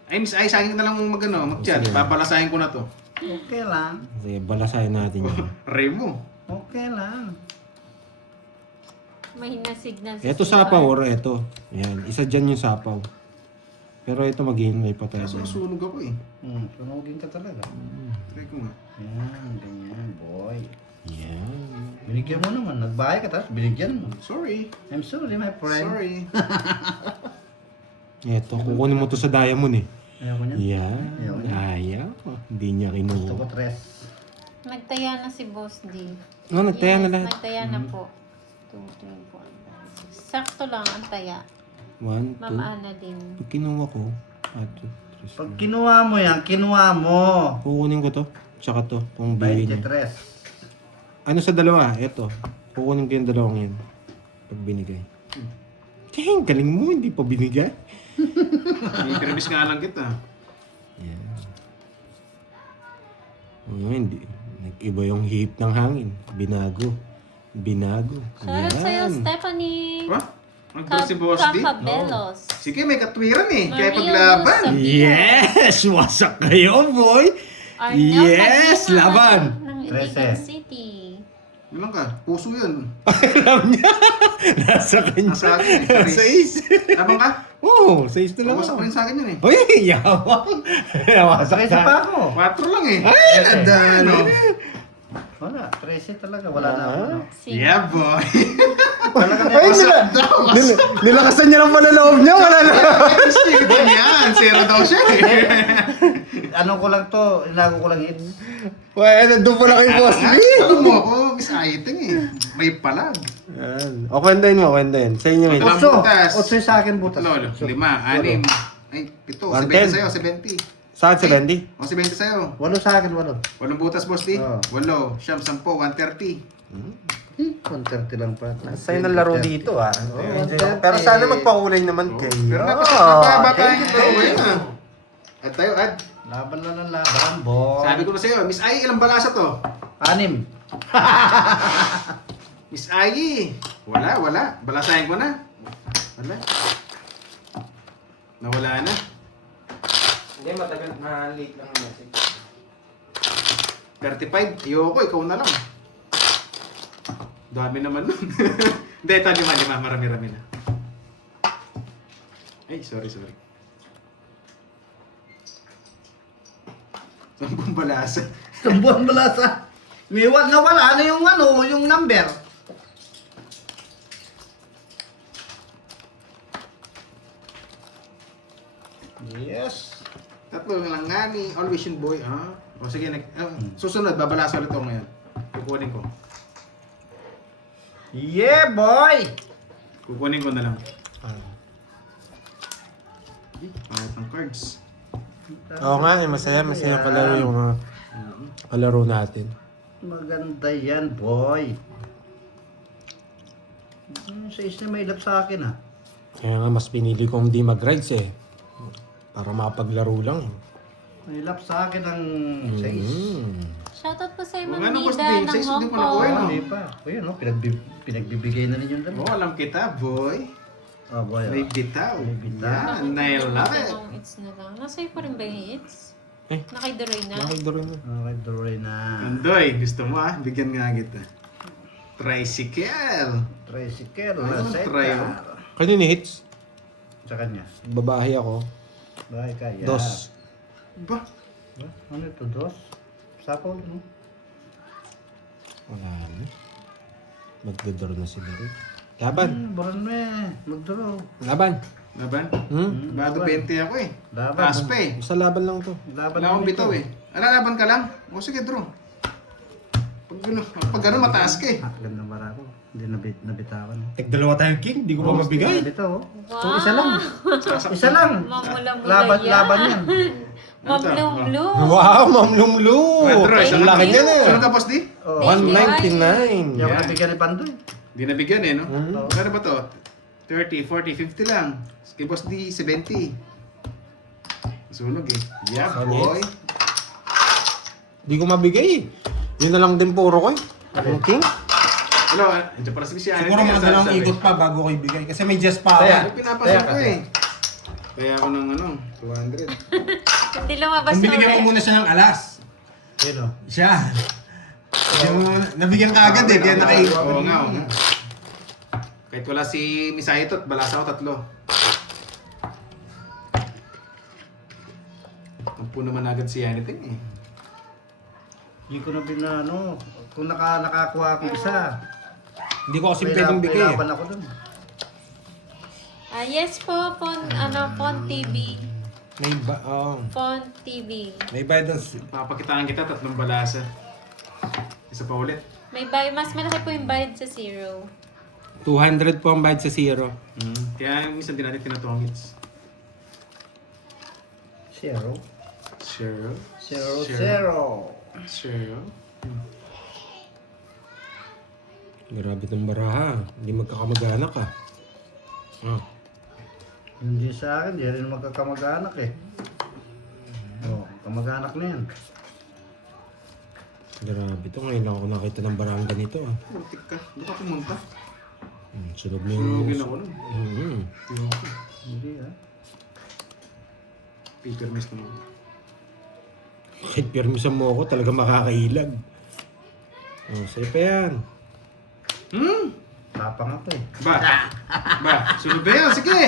Ay, miss, ay, sa akin ka na lang mag-chat. Sige. Papalasahin ko na to. Okay lang. Sige, balasahin natin yun. Remo. Okay lang. Mahina signal sa Ito sapaw or ito. Yan. Isa dyan yung sapaw. Pero ito maghihinay pa tayo. Kaso nasunog ako eh. Sunugin ka talaga. Try ko nga. Yan, ganyan, boy. Yan. Binigyan mo naman. Nagbahay ka tapos binigyan mo. Sorry. I'm sorry, my friend. Sorry. Ito, kukunin mo to sa diamond eh. Ayoko niya. Yan. Ayaw niya. Ayaw. Hindi niya Gusto ko kinuha. tres. Nagtaya na si Boss D. No, nagtaya na lahat. Nagtaya na po. 2, 3, 4, 5, 6. Sakto lang ang taya. 1, 2. Ma'am Ana din. Pag kinuha ko, 2, 3, Pag kinuha mo yan, kinuha mo. kukunin ko to. Tsaka to, kung bilhin niya. 23. Ano sa dalawa? Ito. Kukunin ko yung dalawang yun. Pag binigay. Dang, galing mo, hindi pa binigay. Interviews nga lang kita. Yan. Oh, hindi. Nag-iba yung hip ng hangin. Binago. Binago. Shoutout sa'yo, Stephanie. Ba? Nag-draw si Boss D? Cacabelos. Sige, may katwiran eh. Kaya Maria paglaban. Luz. Yes! Wasak kayo, boy! Arnel Yes! Medina Laban! Ng 13. Iligan City. Ilan ka? Puso yun. Alam niya. Nasa kanya. Nasa akin eh. Sa is. Labang ka? Oo, sa is na lang Wasak ako. pa rin sa akin yun eh. Uy, yawak. Wasak Sakay sa pa ako. 4 lang eh. Ay, Nadalo. Wala, 13 talaga. Wala na ako. no? Yeah, boy. Talaga na Ay, nilakasan niya ng palaloob niya. Wala na. Stick din yan. 0 daw siya eh. Ano ko lang to, inago ko lang hits. Well, nandun pala kay Boss B. Alam mo ako, Miss Aiting eh. May palag. Yan. O, kwendahin mo, kwendahin. Sa inyo yun. Walang Otso. butas. Otso yung sa akin butas. Lolo, 5, 6, ay, 7. 110. 70 sa'yo, 70. Saan si Bendy? O, 70 sa'yo. 8 sa akin, 8. 8 butas, boss D. Oo. 8, siyam, 10, 130. 130 lang pa. Sa'yo ng laro dito ah. Pero sana magpakulay naman Pero napababa yung ito. Ayun ah. At tayo, ad. Laban na ng laban, boy. Sabi ko na sa'yo, Miss Ai, ilang balasa to? 6. Miss Ai. Wala. Balasahin ko na. Wala. Nawala na. Hindi, matagal na late lang ang message. 35. Ayoko, ikaw na lang. Dami naman nun. Hindi, ito, lima. Marami-rami na. Ay, sorry. 10 balasa. Tambuhan balasa. May nawala na yung number. Yes. Tatlo lang nga ni Always Yun Boy. O sige, susunod, babalasa ulit ako ngayon. Kukunin ko. Yeah, boy! Kukunin ko na lang. Pangit ng cards. Oo nga, masaya kalaro yung mga kalaro natin. Maganda yan, boy. Sa isla may ilap sa akin, ha? Kaya nga mas pinili kong di mag-rides eh. Para makapaglaro lang. May ilap sa akin ang sa is. Shoutout po sa Kung Ma'am ano, boss, Nida din, ng size, Hong hindi ko nakuha, Kong. no? Hindi pa. O yun, no? Pinagbibigay na ninyo dami. Oo, alam kita, boy. Oh, boy. May bitaw. May bitaw. Yan, I love it. Anong it's na lang. Nasa'yo pa rin ba yung it's? Eh. Nakaiduroy na? Nakiglaro na. Okay, Dory na. Andoy, gusto mo bigyan nga kita. Tricycle. Tricycle, Ano, try mo? Laseca. Kanina hits. Sa kanya. Babae ako. Bahay kaya. Dos. Ba? Ano ito, dos? Sapaw, no? Wala na. Magdodoro na si Larry. Laban. Baran mo eh. Magduro. Laban. Laban? Hmm? Bago 20 ako eh. Laban. Taas pa eh. Basta laban lang to. Laban Wala akong bitaw eh. Laban ka lang? O sige, draw. Pag gano'n, mataas ka eh. Ganda bara ko. Hindi nabitawan. Tag-dalawa tayong king. Di ko pa mabigay. Bitaw, oh. Wow! So, isa lang. Isa lang. Mamula-mula yan. Laban yan. Mamlumlu. Wow, Ma'am Lumlu! Draw, isa Ang lang. laki niya na. Sunod ka, boss di? Oh. 199. Hindi ako Yeah. nabigyan ni Pandoy. Di nabigyan eh, no? Hmm. Pero ba to? 30, 40, 50 lang. Kay boss di, 70. Sunog eh. Yeah, Solid. boy. Di ko mabigay eh. Yun na lang din puro ko eh. Ang king. Hello, andiyan pala si Bisian. Siguro mga dalawang ikot pa bago ko ibigay. Kasi may just power. Kaya. Ay, pinapasok ko eh. Kaya ako ng 200. Hindi lumabas Kung binigyan ulit. mo muna siya ng alas. Sino? Siya. Nabigyan ka agad eh. Kaya nakaikot. Oo nga. Kahit wala si Misaito, balasa ko 3. Ampo naman agad si Anything eh. Hindi ko na binano. Kung nakakuha ako isa. Hindi ko kasi pwedeng bigay eh. Laban ako dun. Yes po, Font TV. May Font TV. may bayad ng Papakitaan kita 3 balasa. Isa pa ulit. Mas malaki po yung bayad sa zero. 200 po ang bayad sa zero. Kaya yung minsan din natin tinatongits. Zero. Zero. Zero. Grabe ng baraha. Hindi magkakamag-anak ah. Hindi sa akin, hindi rin magkakamag-anak eh. Oh, kamag-anak na yan. Grabe to. Ngayon lang ako nakita ng barang ganito ah. Muntik ka. Hindi ka pumunta. Sunog mo yung... Sunugin ako nun. Mhm. Hindi ah. Peter Miss naman. Kahit pirmisan mo ako, talaga makakailag. Sa'yo pa yan. Tapang ako eh. Ba, sunod ba yan? Sige!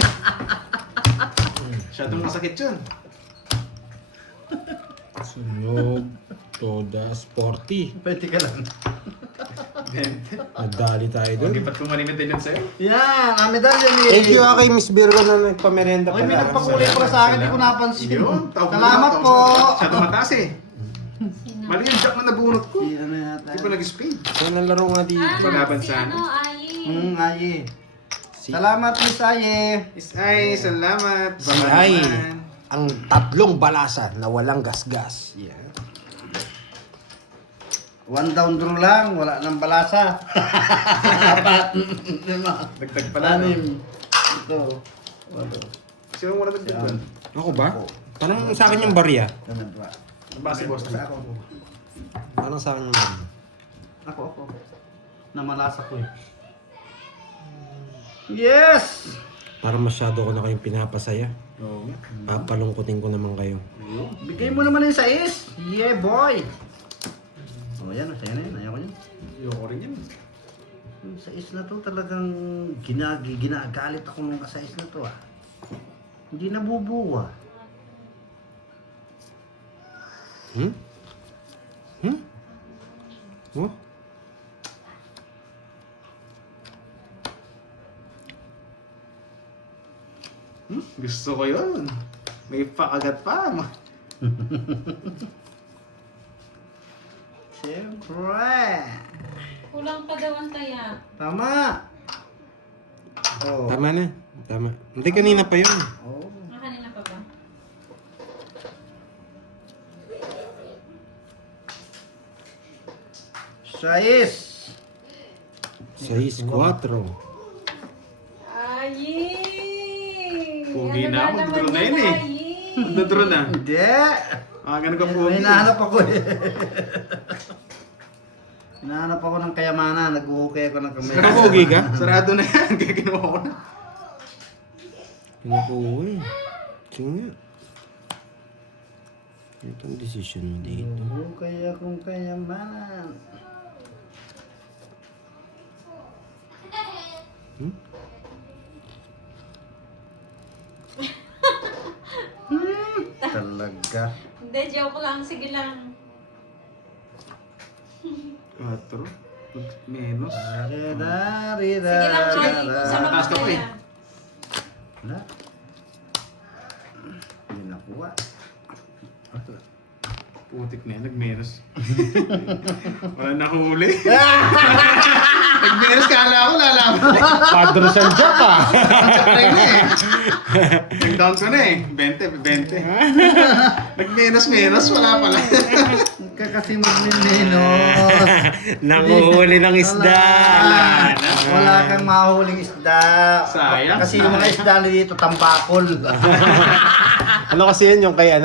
Masyadong masakit yun. Sunog. Toda. Sporty. Pwede ka lang. Nagdali tayo doon. Magipat ko malimit din yun sa'yo. Yan, ang medalya ni... Thank you kay Miss Virgo na nagpamerenda Oy, may pala. nagpakulay pala sa akin, hindi ko napansin. Yun. Salamat po. Masyadong mataas eh. Mali yung jack na nabunot ko. Ano yata? Hindi pa nag-speed. So, nalaro nga dito. Laban Si sana. Ayi. Aye. Salamat, Miss Aye. Is ay, salamat. Si Ay, ang 3 balasa na walang gasgas. Yeah. One down draw lang, wala nang balasa. Apat. Dagdag pala. No? Anim. Ito. Walo. Sino mo na dagdag ba? Ako ba? Parang sa akin yung barya. Ganun ba? Base boss. Ako. Parang sa akin yung barya. Ako. Namalasa ko eh. Yes! Parang masyado ko na kayong pinapasaya. Oo. Papalungkutin ko naman kayo. Bigay mo naman yung sais. Yeah, boy. Oh, yan. Sa'yo na yan. Ayaw ko yan. Ayoko rin yan. Yung sa is na to talagang ginagalit ako nung sa is na to ah. Hindi nabubuwa. Hmm? Hmm? Oh? Gusto ko yun. May pakagat pa. Siyempre. Kulang pa daw ang taya. Tama. Oh. Tama na. Tama. Hindi, kanina pa yun. Oh. Kanina pa ba? Sais. 6-4. Ay! Pugi Ano na ako, naman draw na yan, yun eh. Ay? Nadro na. Hindi. Ganun ka May pogi. hinahanap ako eh. Hinahanap ako ng kayamanan. Nag-uukay ako ng kamay. Nakapogi ka? Sarado na yan. Kaya ginawa ko na. Pinukuha eh. Sige nga. Ito ang decision mo dito. Nag-uukay akong kayamanan. Hmm? Talaga. Hindi, joke lang. Sige lang. 4. Menos. Ari-dari-dari. Sige lang, Ay. Sa Taas ka pa eh. mamaya. Wala. Hindi nakuha. Putik na yan. Nag-menos. Wala na huli. Nag-menos kala ko lalaban. Padro San Jack ah! Check na eh. Nag-down ko na eh. 20. Nag-menos. Wala pala. Kasi magmimenos. Nanguhuli ng isda! Wala kang mahuling isda. Sayang. Kasi yung mga isda dito, tambakol. Ano kasi yun yung kay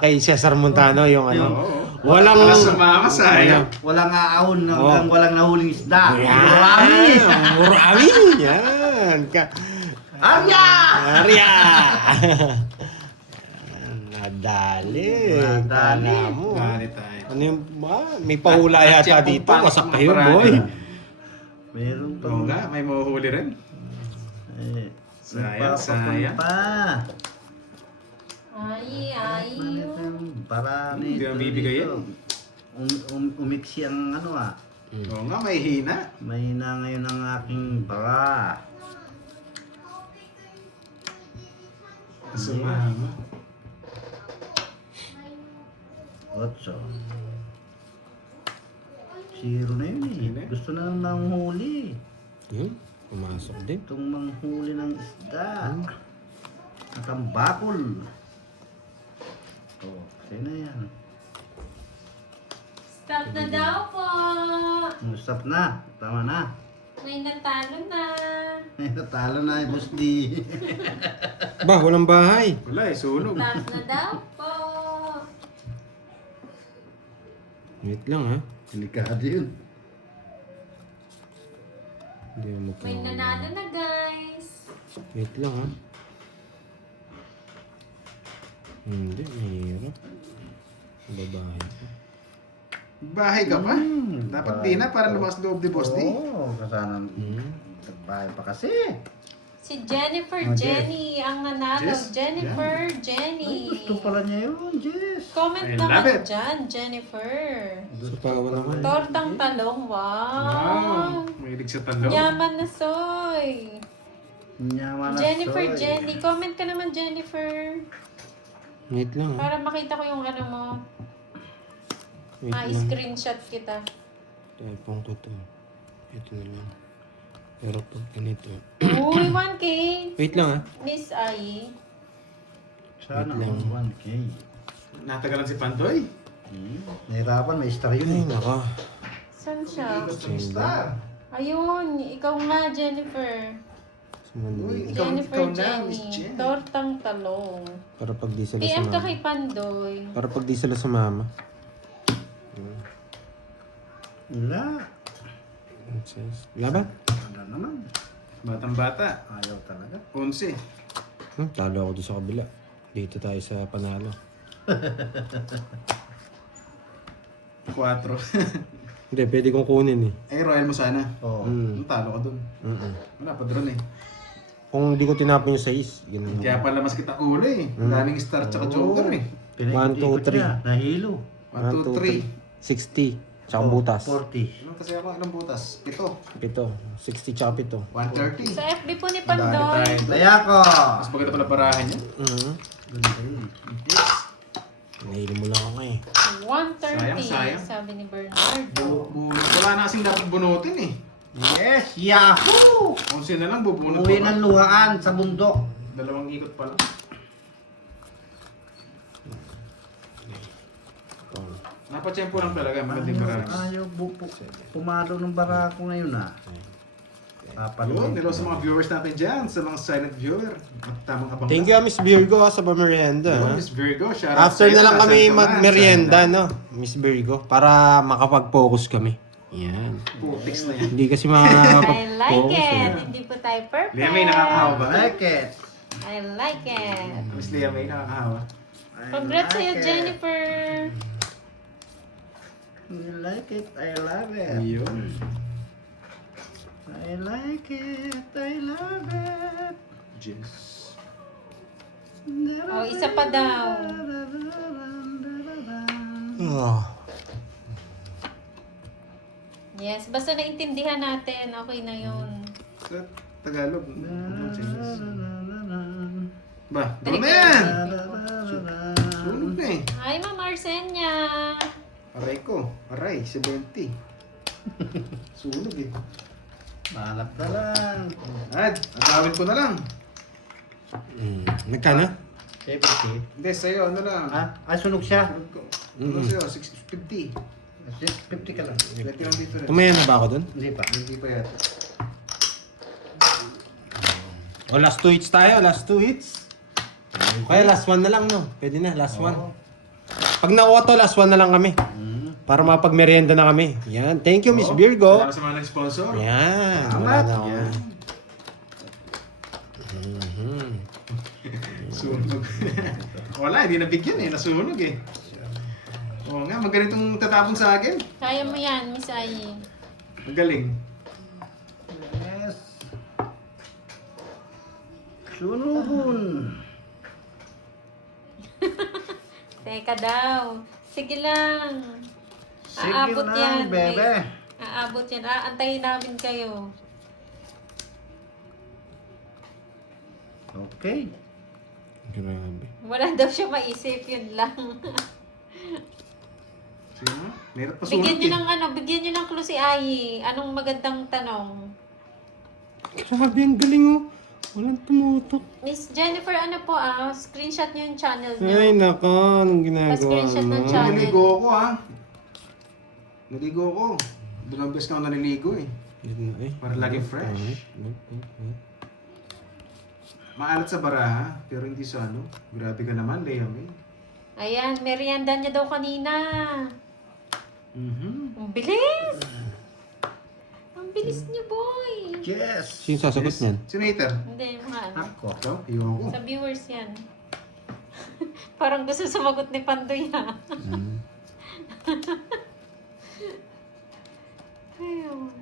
kay Cesar Montano yung walang Wala sumama, sayang. Walang aahon, Oh. walang nahuling isda. Yan! Marami. Marami! Yan! Arya! Arya! Nadali. Nadali. Kala mo. Galit tayo. Ano yung may pahula yata Check dito. kung paano Wasak mga kayo, paraan. boy. Meron pa. Oo nga, may mahuhuli rin. Eh, Sayang, nagpapapunta. sayang. Ay. Para Hindi nito. na bibigay dito. Umiksi ang ano ah. Oo nga, may hina. Mahina ngayon ang aking bara. Sumama. 8. Zero na yun Sino? eh. Gusto na nang manghuli. Yun, pumasok din. Itong manghuli ng isda. At ang bakol. Oh, sino yan? Stop na daw po. Stop na. Tama na. May natalo na. Ay, natalo na yung boss D. Ba, walang bahay. Wala eh, sunog. Stop na daw po. Wait lang ha. Delikado yun. Hindi mo May nanalo na, guys. Wait lang ha. Hindi, mahirap. Babahay pa. Bahay ka pa? Dapat di na para lumas loob ni Boss D. Oo, kasanan. Nagbahay pa kasi. Si Jennifer Oh, Jenny ang nanalo. Jess? Jennifer Jenny. Gusto pala niya yun, Jess. Comment I love naman it. dyan, Jennifer. Sa pawa naman. Tortang talong, wow. Wow, mahilig sa talong. Yaman na soy. Nyaman na Jennifer soy. Jenny. Comment ka naman, Jennifer. Wait lang ha. Para makita ko yung ano mo. Wait lang. Screenshot kita. Typong ko to. Ito na lang. Pero pag ganito. Uy, 1K. Wait lang ha. Miss Ai. Sana Wait lang. all 1K. Natagalan si Pantoy. Nahirapan, may star yun Ay, eh. naka. Saan siya? Ikot sa star. Ayun, ikaw nga, Jennifer. Sumali. Jennifer na, Miss Jenny. Jen. Tortang talong. Para pag di sila PM ka sumama. kay Pandoy. Para pag di sila sumama. Wala. It says. Laban? Wala naman. Batang bata. Ayaw talaga. 11. Talo ako doon sa kabila. Dito tayo sa panalo. 4. Hindi, pwede kong kunin eh. Eh, royal mo sana. Oo. Mm. Talo ka dun. Mm-mm. Wala pa drone eh. Kung hindi ko tinapon yung 6, ganun. Kaya pala mas kita ulo eh. Ang daming star tsaka joker eh. Pinaikot-ikot 1, 2, 3. niya, nahilo. 1, 2, 3. 60. Tsaka butas. 40. Ano kasi ako? Anong butas? 7. 7. 60 tsaka 7. 130. Sa FB po ni Madali Pandoy. tayo. Kaya ko! Mas maganda pala barahan niya. Mm-hmm. Ganda yun. Nahilo mo lang ako eh. 130, Sayang. sabi ni Bernardo. Wala na kasing dapat bunutin eh. Yes! Yahoo! Kung sino na lang bubunot Uwi pa. ng luhaan sa bundok. 2 ikot pa lang. Napatsyempo lang talaga. Magandang barahan. Ayaw pumalo ng barako ngayon ah. Yun, Papaluin. hello sa mga viewers natin dyan. Sa mga silent viewer. At tamang abang. Thank you Miss Virgo sa pamerienda. Hello, ha? Miss Virgo. Shout out After sa'yo. na lang Nasaan kami ka man? magmerienda, Saan no? Miss Virgo. Para makapag-focus kami. Yan. na? Putix na yan. Hindi kasi I like makapag-focus. it. Hindi po tayo perfect. Liam May nakakahawa ba? Like it. I like it. Miss Liam May nakakahawa. I Congrats sa'yo, like it. Jennifer. I like it. I love it. Ayun. I like it. I love it. Jeez. Oh, isa pa daw. Oh. Yes, basta naintindihan natin. Okay na yun. Sa Tagalog. Ano, Chinese? Ba, doon na yan! Sunog na eh. Hi, Ma'am Arsenia. Aray ko. Aray, 70. Sunog eh. Malap na lang. Ad, agawin ko na lang. Nagkano? 70. Hindi, sa'yo, ano lang. Ah, sunog siya. Sunog ko. Ano sa'yo, 650. 50 ka lang. Lati lang dito rin. Tumaya na ba ako dun? Hindi pa. Hindi pa yata. O last 2 hits tayo, last 2 hits. Kaya last 1 na lang, no? Pwede na, last 1. Pag nakuha to, last 1 na lang kami. Para mapagmerienda na kami. Yan. Thank you, Miss Virgo. Salamat sa mga nag-sponsor. Yan. Wala na ako. Yan. Sunog. Wala, hindi nabigyan eh. Nasunog eh. Oo nga, magaling tatapon sa akin. Kaya mo yan, Miss Ai. Magaling. Yes. Sunugun. Teka daw. Sige lang. Sige Aabot lang, yan. bebe. Aabot yan. Aantayin namin kayo. Okay. Grabe. Wala daw siya maisip, yun lang. Sino? Meron pa sunog Bigyan nyo eh. ng bigyan nyo ng clue si Ai. Anong magandang tanong? Grabe, ang galing oh. Walang tumutok. Miss Jennifer, ano po screenshot nyo yung channel nyo. Ay, nako. Anong ginagawa Pa-screenshot ng mo? chat. Naligo ako ha. Naligo ako. Dalawang beses ka ako naliligo eh. Para lagi fresh. Maalat sa baraha, pero hindi sa ano. Grabe ka naman, Liam eh. Ayan, merienda niya daw kanina. Ang bilis! Ang bilis niyo, boy! Yes. Sino sasagot niyan? Sino hater? Hindi, mga ano. Ako. Ito? Ayoko. Sa viewers yan. Parang gusto sumagot ni Pandoy ha. Ayun.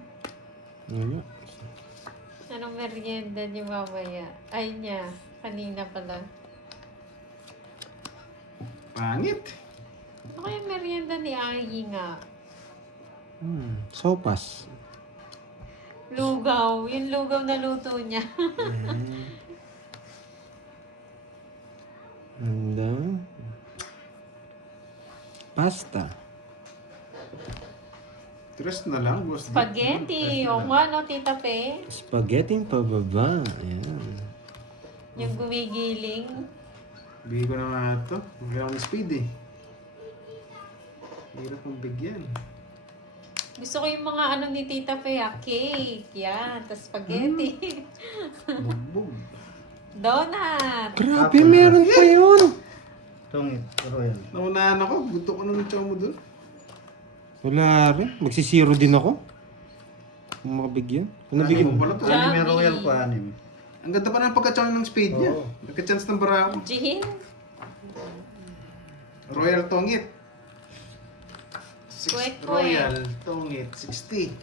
Ano? Anong merienda niyo mamaya? Ay niya, kanina pala. Pangit. Ano kaya merienda ni Ai nga? Sopas. Lugaw. Yung lugaw na luto niya. Ano? Pasta. Tres na lang, boss. Spaghetti. O nga, no, Tita Pe? Spaghetti pababa. Ayan. Yung gumigiling. Bigay ko na nga ito. Kailangan ng speed eh. Hirap mong bigyan. Gusto ko yung mga ano ni Tita Fe, cake. Yan. Tapos spaghetti. Bugbog. Donut. Grabe, meron pa yun. Tungit. Pero yan. Naunahan ako. Gusto ko na ng chow mo dun. Wala rin. Magsisiro din ako. Kung makabigyan. Kung nabigyan Ano pala to? Jam. Anime royal ko, anime. Ang ganda pa ng pagka-chow ng speed niya. Oo. Nagka-chance ng barako. Gin. Royal Tongit. Kwek, kwek. Royal, Tongit, 60.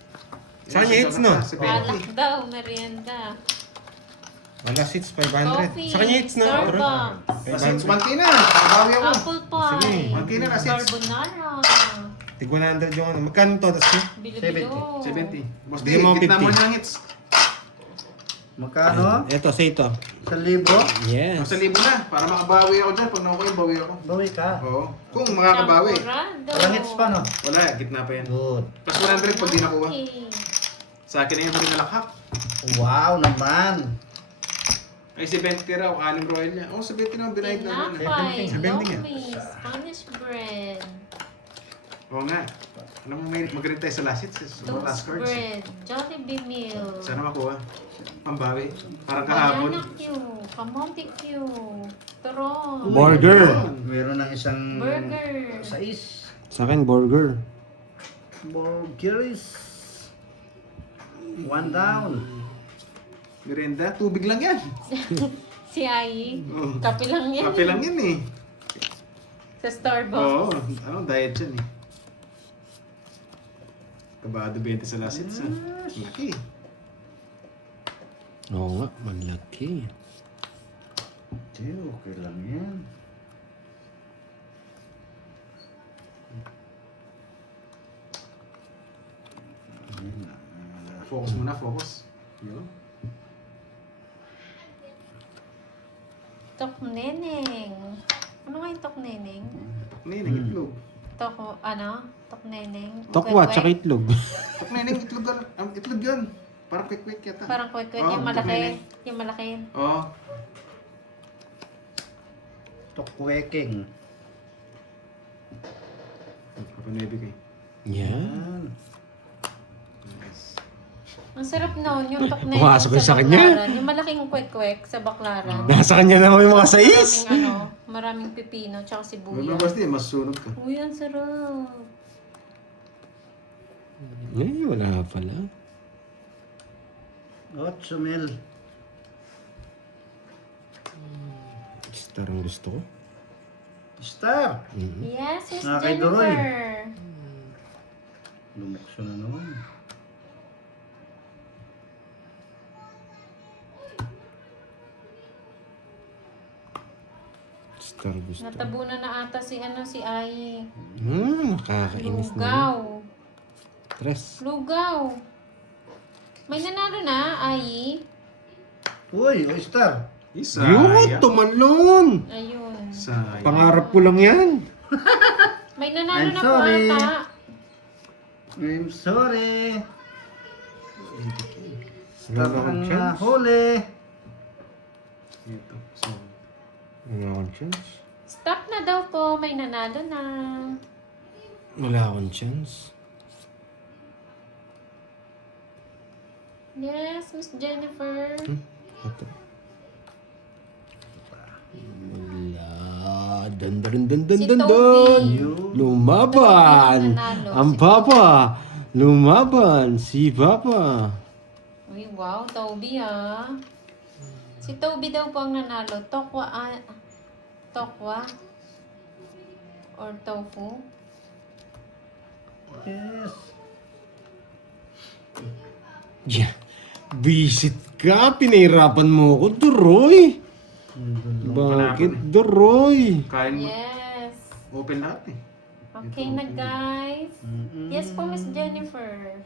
Saan yung hits, no? 70. Alak daw, merienda. Wala seats, 500. Coffee, Sa kanya hits na. Starbucks. Kasi 1K na. Nakabawi ako. Apple pie. Sige. 1K na, seats. Carbonara. Tig 100 yung ano. Magkano to? Tas yun? Bilo-bilo. 70. Boss D, Bigyan mo gitna 50. mo ng hits. Magkano? Ito, say ito. 1,000? Yes. Nasa libo na. Para makabawi ako dyan. Pag nakuha bawi ako. Bawi ka. Oo. Kung makakabawi. Champorado. Walang hits pa, no? Wala, gitna pa yan. Good. Plus 100 pag di nakuha. Okay. Sa akin na yung rin nalakhak. Wow naman. Ay, 70 raw. Anim royal niya. Oh, 70 na. Binayad na. Tinapay, 70 nga. lomi, Spanish bread, Oo nga. Alam mo, may mag-rin tayo sa last hits. Sa mga last toast cards. bread, Jollibee meal, Sana makuha. Pambawi. Parang kahapon. banana Q, kamote Q, turon, Burger. Meron ng isang... burger, Sais. Sa akin, burger. Burgers. One down. Merenda. Tubig lang yan. si Ai, Oo. kape lang yan. Kape lang yan eh. Sa Starbucks. Oo. Ano, diet yan eh. Kabado 20 sa last hits ha. Laki. Oo nga, malaki. Hindi, okay lang yan. Focus muna, focus. Yun. Tok neneng. Ano nga yung tok neneng? Neneng, itlog. Tok, ano? Tok neneng. Tokwa, Kwek-kwek? tsaka itlog. Neneng, itlog. Itlog yun. Parang quick-quick yata. Parang kwek-kwek, Oo, yung tok malaki. neneng. Yung malaki. Oo. Tokweking. Kapanebe kayo. Yan. Yan. Nice. Ang sarap noon, yung tok neneng Pumasok yun sa kanya. Baklaran. Yung malaking kwek-kwek sa baklaran. Nasa kanya naman yung mga sais. Maraming pipino, tsaka Huwag sibuyas. mo basta mas sunog ka. Uy, ang sarap. Eh, wala pala. 8 mil. Star ang gusto ko. Star. Yes, Miss Kay Doroy. Jennifer. Lumukso na naman. Star gusto. Natabunan na ata si Ai. Nakakainis na. Lugaw. Tres. Lugaw. May nanalo na, Ai. Uy, Star. Isa. Yun, tumalon. Ayun. Sayang. Pangarap ko lang yan. May nanalo I'm na sorry. po ata. I'm sorry. Wala Star akong ang chance. huli. Ito. So, Wala akong chance. Stop na daw po, may nanalo na. Wala akong chance. Yes, Miss Jennifer. Ito. Wala. Dandarin, dandan, Si dandan. Toby. Lumaban. Toby ang nanalo. Ang papa. Lumaban. Si papa. Uy, wow, Toby ah. Si Toby daw po ang nanalo. Tokwa, tokwa? Or tofu? Yes. Yeah. Visit ka. Pinahirapan mo ako, Duroy. Bakit, Duroy? kain mo. Yes. Open lahat eh. Okay na guys. Yes po, Miss Jennifer.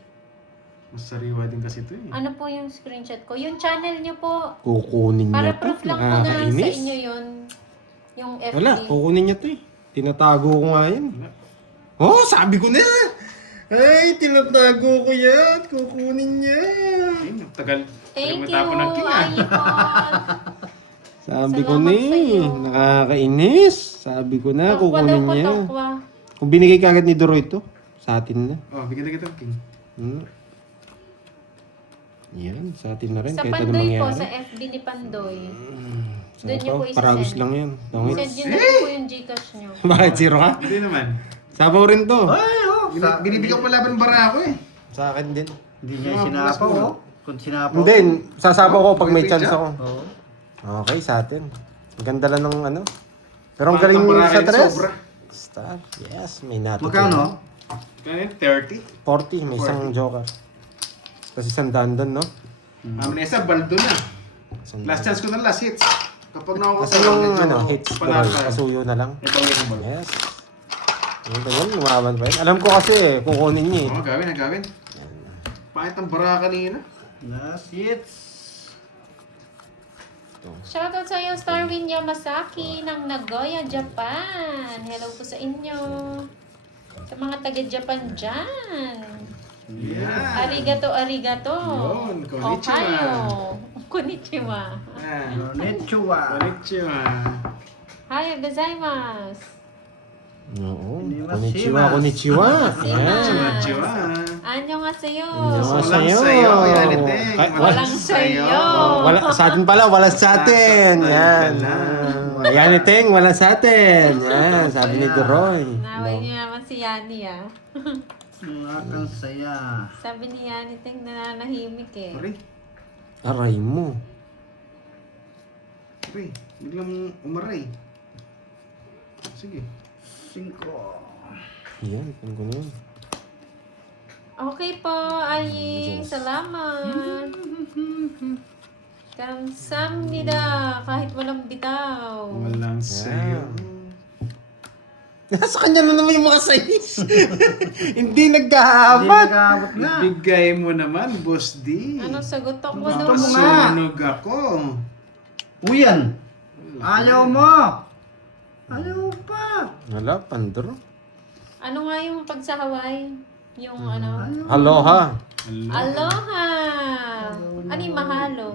Mas sariwa din kasi ito eh. Ano po yung screenshot ko? Yung channel niyo po. Kukunin Para niya to. proof lang po na sa Nakakainis. inyo yun. Yung FB. Wala, kukunin niya to eh. Tinatago ko nga yan. Wala. Oh, sabi ko na! Ay, tinatago ko yan. Kukunin niya. Ayun, tagal. Thank you, Tapon ng king ah. Ayipon. Sabi ko Salamat na sa'yo. nakakainis. Sabi ko na, Tokwa daw kukunin po, niya. tokwa. Kung binigay ka agad ni Doroy to, sa atin na. Oh, bigyan na kita king. Hmm. Yan, sa atin na rin. Sa Kahit ano Pandoy po, mangyari. sa FB ni Pandoy. Sa Doon niyo po ito, paragos isasend. lang yan. Tungit. Send yun na rin po yung Gcash nyo. Bakit zero ka? Hindi naman. Sabaw rin to. Ay, oh. Binibigyan ko laban bara ako eh. Sa akin din. Hindi niya sinapaw, oh. Kung sinapaw. Hindi, sasabaw ko pag may chance ako. Oo. Okay, sa atin. Ang ganda lang ng ano. Pero ang Parang galing tambara sa kahit tres. sobra. Star. Yes, may natutunan. Magkano? Kaya yun, 30. 40, may isang joker. Tapos isang dandan, no? Isa, baldo na. Isang Last chance ko na last hits. Kapag Kasi nakukuha, yung medyo hits, panalo pero tayo. kasuyo na lang. Ito yung ball. Yes. Yung ganyan, lumaban pa yun. Alam ko kasi, kukunin niya eh. Oo, gawin. Pahit ang bara kanina. Last hits. Shoutout sa iyo, Starwin Yamasaki ng Nagoya, Japan. Hello po sa inyo. Sa mga taga-Japan dyan. Yeah. Arigato. Yun, konnichiwa. Ohio. Konnichiwa. Konnichiwa. Konnichiwa. Hayo gozaimasu. Oo. Konnichiwa. Konnichiwa. Yan. Konnichiwa. Annyeonghaseyo. Annyeonghaseyo. Walang sayo, yan iteng. Walang sayo. Wala, sa atin pala, wala sa atin. Yan. Yan iteng, wala sa atin. Yan, sabi ni Duroy. Naway niyo naman si Yani ah. Ang saya. Sabi ni Yani Teng nananahimik eh. Aray mo. Biglang umaray. Sige. 5. Yan, kung ko na yun. Okay po, Aying. Yes. Salamat. Kamsamnida. Kahit walang bitaw. Walang sayo. Nasa kanya na naman yung mga size. Hindi Hindi nagkahabat. nag-aabot na. Bigay mo naman, Boss D. Ano sagot ako Gusto doon? mo nga. Sunog ako. Uyan. Ayaw mo. Ayaw pa. Wala, pandro. Ano nga yung pag sa Hawaii? Yung ano? Aloha. Aloha! Ano yung mahalo?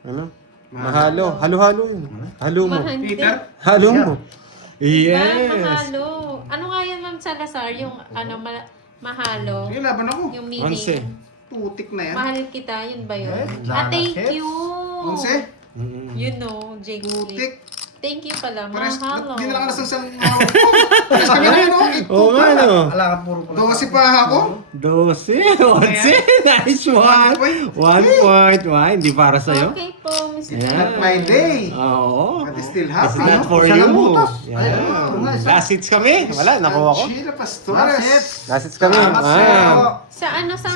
Ano? Mahalo. Halo-halo yun. Halo mo. Mahandi. Peter? Halo mo. Diba? Yes. Mahalo. Ano nga yan, Ma'am Salazar? Yung ano, mahalo? Sige, laban ako. Yung Onse. meaning. Putik na yan. Mahal kita, yun ba yun? Eh, Thank lakas, you! Onse? You know, Jake Lee. Putik. Thank you pala, Pares, mahalo. di na lang nasang Pares kami na yun, oh. Oo nga, no? Ala ka puro pala. 12 pa ako. 12. 11. Nice one. 1 point. Why? Hindi para sa'yo? Okay po, Mr. Yan. Not my day. Oo. But it's still It's happy. not for Isa you. lang butas. Yan. Ay, oo nga, isa. Last hits kami. Wala, nakuha ko. Chira Last Pastores. hits. Last hits kami. Salamat sa'yo. Ah. Sa ano, sa